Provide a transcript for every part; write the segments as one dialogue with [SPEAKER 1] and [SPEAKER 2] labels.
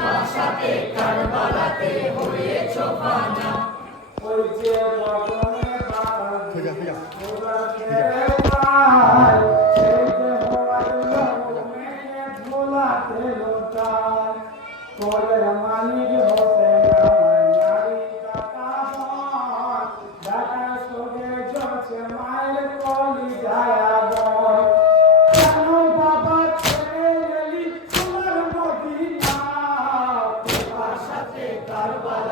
[SPEAKER 1] পিপাসাতে কারবালাতে হয়েছ ফানা
[SPEAKER 2] ওই যে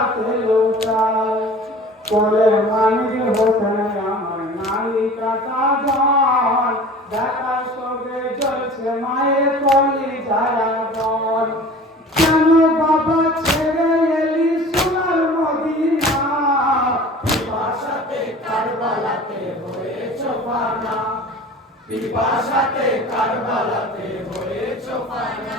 [SPEAKER 2] ধুলাতে লোটায় কোলে মানিক হোসেন আমার নারী কাটা জন দেখা সবে জ্বলছে মায়ের কলি যারা দল। কেন বাবা ছেড়ে এলি সোনার মদিনা?
[SPEAKER 1] পিপাসাতে কারবালাতে হয়েছ ফানা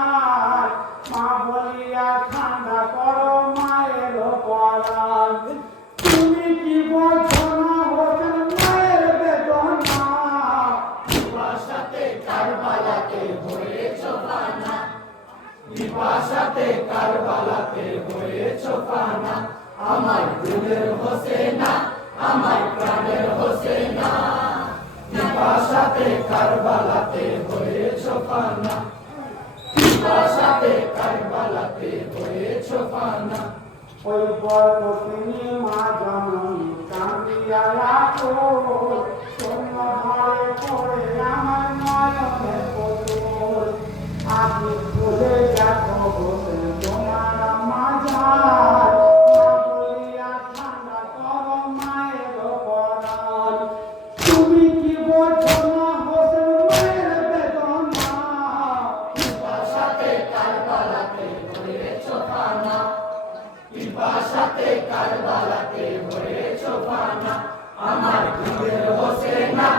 [SPEAKER 1] পিপাসাতে কারবালাতে হয়েছ ফানা আমার দিলের হোসেনা, আমার প্রাণের হোসেনা। পিপাসাতে কারবালাতে হয়েছ ফানা পিপাসাতে কারবালাতে হয়েছ ফানা
[SPEAKER 2] ওই বরকতিনি মা জননী কান্দিয়া কোল শূন্য ঘরে পড়ে আমার নয়নে পুতুল আখি খুলে দেখো হোসেন তোমার মাজার মা বলিয়া ঠান্ডা করো মায়ের পরাণ তুমি কি বোঝো না হোসেন মায়ের বেদনা
[SPEAKER 1] কারবালাতে হয়েছ আমার দিলের হোসেনা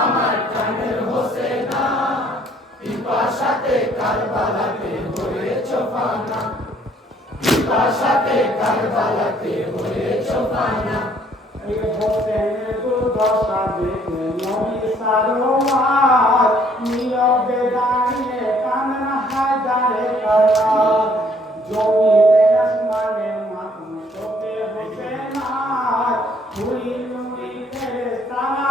[SPEAKER 1] আমার প্রাণের হোসেনা কারবালাতে পিপাসাতে কারবালাতে হয়েছ ফানা
[SPEAKER 2] এই হোসেনের দুর্দশা দেখে নবী সারোয়ার নীরবে কান্না হাজারে কারার জমিতে আসমানে মাথুম শোকে হোসেনার হুই নুই ফেরে তারা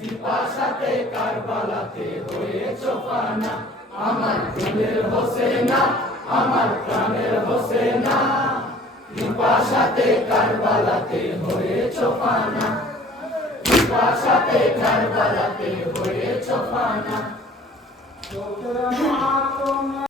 [SPEAKER 1] পিপাসাতে কারবালাতে হয়েছ ফানা আমার দিলের হোসেনা আমার প্রাণের হোসেনা পিপাসাতে কারবালাতে হয়েছ ফানা পিপাসাতে কারবালাতে হয়েছ ফানা